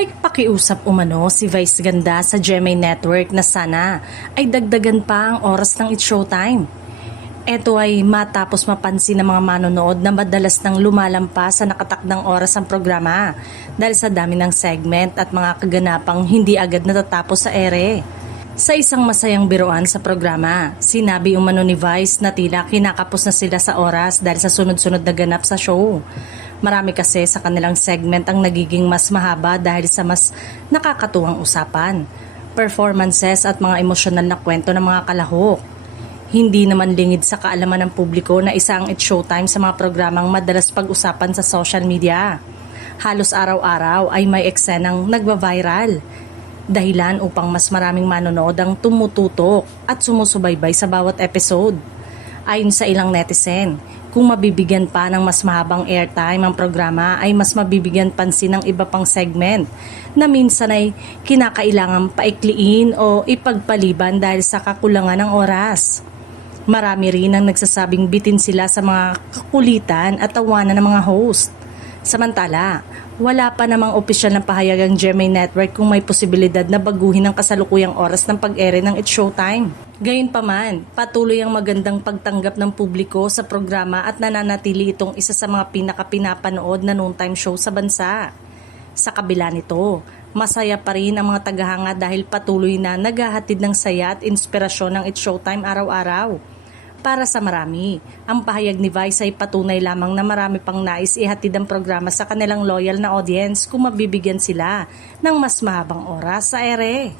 May pakiusap umano si Vice Ganda sa GMA Network na sana ay dagdagan pa ang oras ng It's Showtime. Ito ay matapos mapansin ng mga manonood na madalas nang lumalampas sa nakatakdang oras ang programa dahil sa dami ng segment at mga kaganapang hindi agad natatapos sa ere. Sa isang masayang biruan sa programa, sinabi umano ni Vice na tila kinakapos na sila sa oras dahil sa sunod-sunod na ganap sa show. Marami kasi sa kanilang segment ang nagiging mas mahaba dahil sa mas nakakatuwang usapan, performances at mga emosyonal na kwento ng mga kalahok. Hindi naman lingid sa kaalaman ng publiko na isa ang It's Showtime sa mga programang madalas pag-usapan sa social media. Halos araw-araw ay may eksenang nagva-viral. Dahilan upang mas maraming manonood ang tumututok at sumusubaybay sa bawat episode. Ayon sa ilang netizen, kung mabibigyan pa ng mas mahabang airtime ang programa ay mas mabibigyan pansin ng iba pang segment na minsan ay kinakailangang paikliin o ipagpaliban dahil sa kakulangan ng oras. Marami rin ang nagsasabing bitin sila sa mga kakulitan at tawanan ng mga host. Samantala, wala pa namang opisyal na pahayag ang GMA Network kung may posibilidad na baguhin ang kasalukuyang oras ng pag-ere ng It's Showtime. Gayunpaman, patuloy ang magandang pagtanggap ng publiko sa programa at nananatili itong isa sa mga pinakapinapanood na noontime show sa bansa. Sa kabila nito, masaya pa rin ang mga tagahanga dahil patuloy na naghahatid ng saya at inspirasyon ng It's Showtime araw-araw. Para sa marami, ang pahayag ni Vice ay patunay lamang na marami pang nais ihatid ang programa sa kanilang loyal na audience kung mabibigyan sila ng mas mahabang oras sa ere.